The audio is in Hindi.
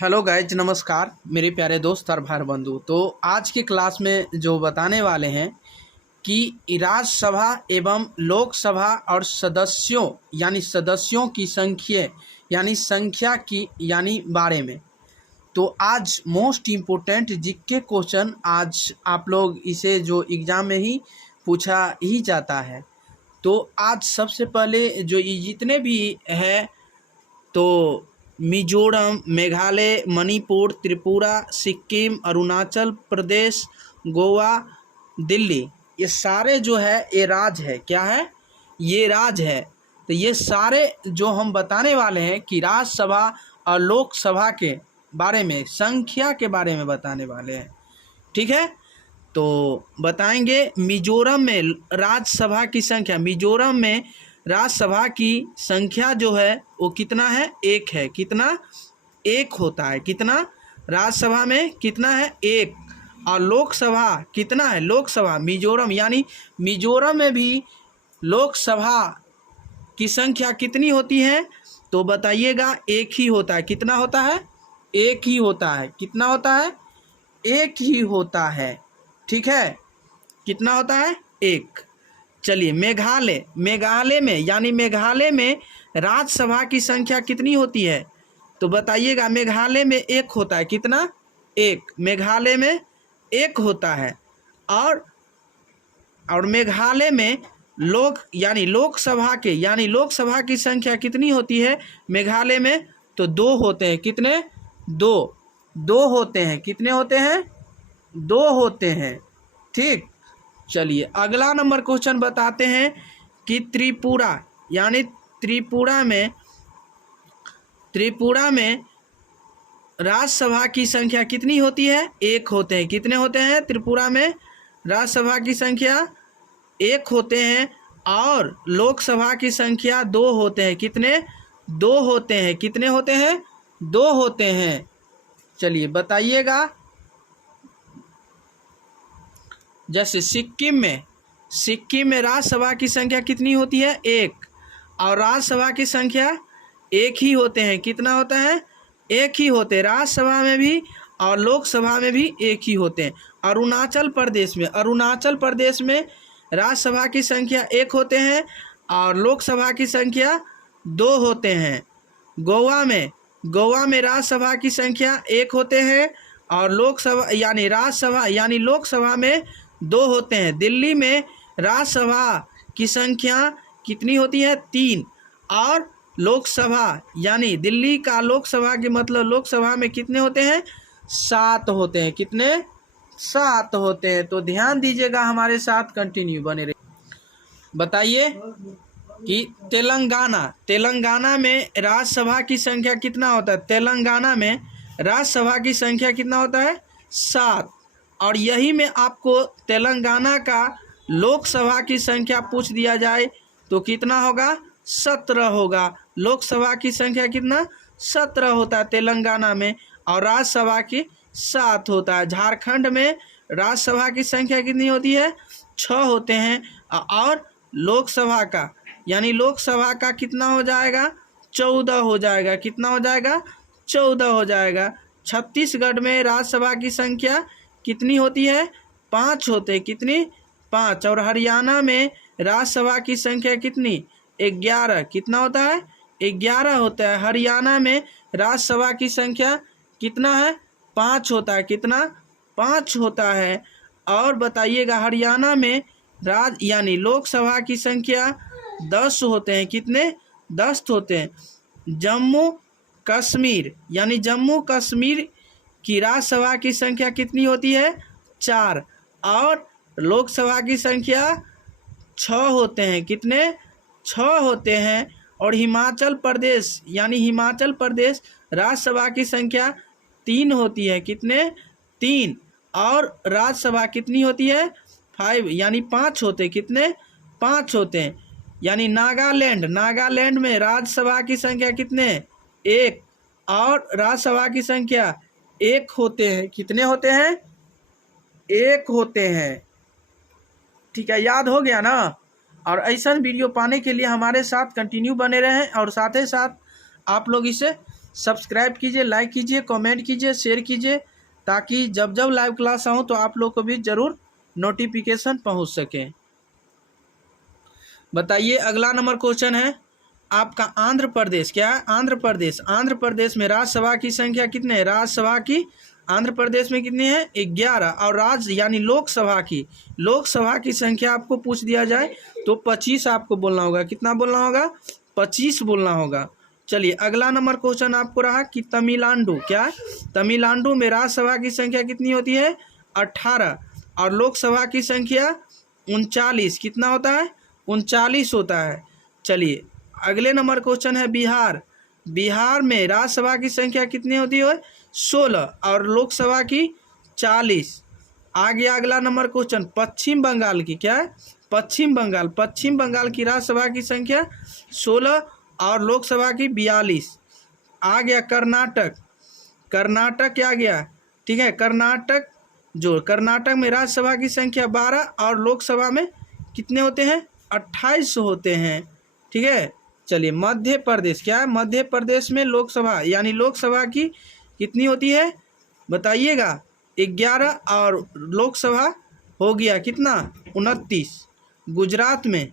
हेलो गाइज, नमस्कार मेरे प्यारे दोस्त और भाई बंधु। तो आज के क्लास में जो बताने वाले हैं कि राज्यसभा एवं लोकसभा और सदस्यों की संख्या की बारे में। तो आज मोस्ट इम्पोर्टेंट जीके क्वेश्चन, आज आप लोग इसे जो एग्ज़ाम में ही पूछा ही जाता है। तो आज सबसे पहले जो ये जितने भी है, तो मिजोरम, मेघालय, मणिपुर, त्रिपुरा, सिक्किम, अरुणाचल प्रदेश, गोवा, दिल्ली, ये सारे जो है ये राज्य है। क्या है? ये राज्य है। तो ये सारे जो हम बताने वाले हैं कि राज्यसभा और लोकसभा के बारे में, संख्या के बारे में बताने वाले हैं। ठीक है, तो बताएंगे। मिजोरम में राज्यसभा की संख्या, मिजोरम में राज्यसभा की संख्या जो है वो कितना है? एक है। कितना? एक होता है। कितना? राज्यसभा में कितना है? एक। और लोकसभा कितना है? लोकसभा मिजोरम मिजोरम में भी लोकसभा की संख्या कितनी होती है? तो बताइएगा, एक ही होता है। कितना होता है? एक ही होता है। कितना होता है? एक ही होता है। ठीक है, कितना होता है? एक। चलिए, मेघालय मेघालय में राज्यसभा की संख्या कितनी होती है? तो बताइएगा। मेघालय में एक होता है। कितना? एक। मेघालय में एक होता है। और मेघालय में लोकसभा की संख्या कितनी होती है मेघालय में? तो दो होते हैं। कितने? दो होते हैं। कितने होते हैं? दो होते हैं। ठीक, चलिए अगला नंबर क्वेश्चन बताते हैं कि त्रिपुरा में राज्यसभा की संख्या कितनी होती है? एक होते हैं। कितने होते हैं? त्रिपुरा में राज्यसभा की संख्या एक होते हैं। और लोकसभा की संख्या दो होते हैं। कितने? दो होते हैं। कितने होते हैं? दो होते हैं। चलिए बताइएगा। जैसे सिक्किम में राज्यसभा की संख्या कितनी होती है? एक। और राज्यसभा की संख्या एक ही होते हैं। कितना होता है? एक ही होते हैं। राज्यसभा में भी और लोकसभा में भी एक ही होते हैं। अरुणाचल प्रदेश में राज्यसभा की संख्या एक होते हैं और लोकसभा की संख्या दो होते हैं। गोवा में राज्यसभा की संख्या एक होते हैं और लोकसभा में दो होते हैं। दिल्ली में राज्यसभा की संख्या कितनी होती है? तीन। और लोकसभा दिल्ली का लोकसभा के मतलब लोकसभा में कितने होते हैं? सात होते हैं। कितने? सात होते हैं। तो ध्यान दीजिएगा, हमारे साथ कंटिन्यू बने रहिए। बताइए कि तेलंगाना में राज्यसभा की संख्या कितना होता है? तेलंगाना में राज्यसभा की संख्या कितना होता है? सात। और यही में आपको तेलंगाना का लोकसभा की संख्या पूछ दिया जाए तो कितना होगा? 17 होगा। लोकसभा की संख्या कितना? 17 होता है तेलंगाना में। और राज्यसभा की 7 होता है। झारखंड में राज्यसभा की संख्या कितनी होती है? 6 होते हैं। और लोकसभा का कितना हो जाएगा? 14 हो जाएगा। कितना हो जाएगा? 14 हो जाएगा। छत्तीसगढ़ में राज्यसभा की संख्या कितनी होती है? 5 होते हैं। कितनी? 5। और हरियाणा में राज्यसभा की संख्या कितनी? 11। कितना होता है? 11 होता है। हरियाणा में राज्यसभा की संख्या कितना है? 5 होता है। कितना? 5 होता है। और बताइएगा, हरियाणा में लोकसभा की संख्या 10 होते हैं। कितने? 10 होते हैं। जम्मू कश्मीर की राज्यसभा की संख्या कितनी होती है? 4। और लोकसभा की संख्या 6 होते हैं। कितने? 6 होते हैं। और हिमाचल प्रदेश राज्यसभा की संख्या 3 होती है। कितने? 3। और राज्यसभा कितनी होती है? 5 5 होते हैं। कितने? 5 होते हैं। नागालैंड में राज्यसभा की संख्या कितने? 1। और राज्यसभा की संख्या 1 होते हैं। कितने होते हैं? 1 होते हैं। ठीक है, याद हो गया ना? और ऐसा वीडियो पाने के लिए हमारे साथ कंटिन्यू बने रहें और साथ ही साथ आप लोग इसे सब्सक्राइब कीजिए, लाइक कीजिए, कमेंट कीजिए, शेयर कीजिए, ताकि जब जब लाइव क्लास आऊँ तो आप लोग को भी ज़रूर नोटिफिकेशन पहुँच सके। बताइए, अगला नंबर क्वेश्चन है आपका आंध्र प्रदेश। क्या है? आंध्र प्रदेश। आंध्र प्रदेश में राज्यसभा की संख्या कितने है? राज्यसभा की आंध्र प्रदेश में कितनी है? 11। और राज्य यानी लोकसभा की संख्या आपको पूछ दिया जाए तो 25 आपको बोलना होगा। कितना बोलना होगा? 25 बोलना होगा। चलिए, अगला नंबर क्वेश्चन आपको रहा कि तमिलनाडु। क्या है? तमिलनाडु में राज्यसभा की संख्या कितनी होती है? 18। और लोकसभा की संख्या 39। कितना होता है? 39 होता है। चलिए, अगले नंबर क्वेश्चन है बिहार। बिहार में राज्यसभा की संख्या कितनी होती है? 16। और लोकसभा की 40। आ गया अगला नंबर क्वेश्चन पश्चिम बंगाल की। क्या है? पश्चिम बंगाल। पश्चिम बंगाल की राज्यसभा की संख्या 16 और लोकसभा की 42। आ गया कर्नाटक। कर्नाटक क्या गया? ठीक है, कर्नाटक में राज्यसभा की संख्या 12 और लोकसभा में कितने होते हैं? 28 होते हैं। ठीक है। चलिए, मध्य प्रदेश। क्या है? मध्य प्रदेश में लोकसभा यानी लोकसभा की कितनी होती है? बताइएगा। 11 और लोकसभा हो गया कितना? 29। गुजरात में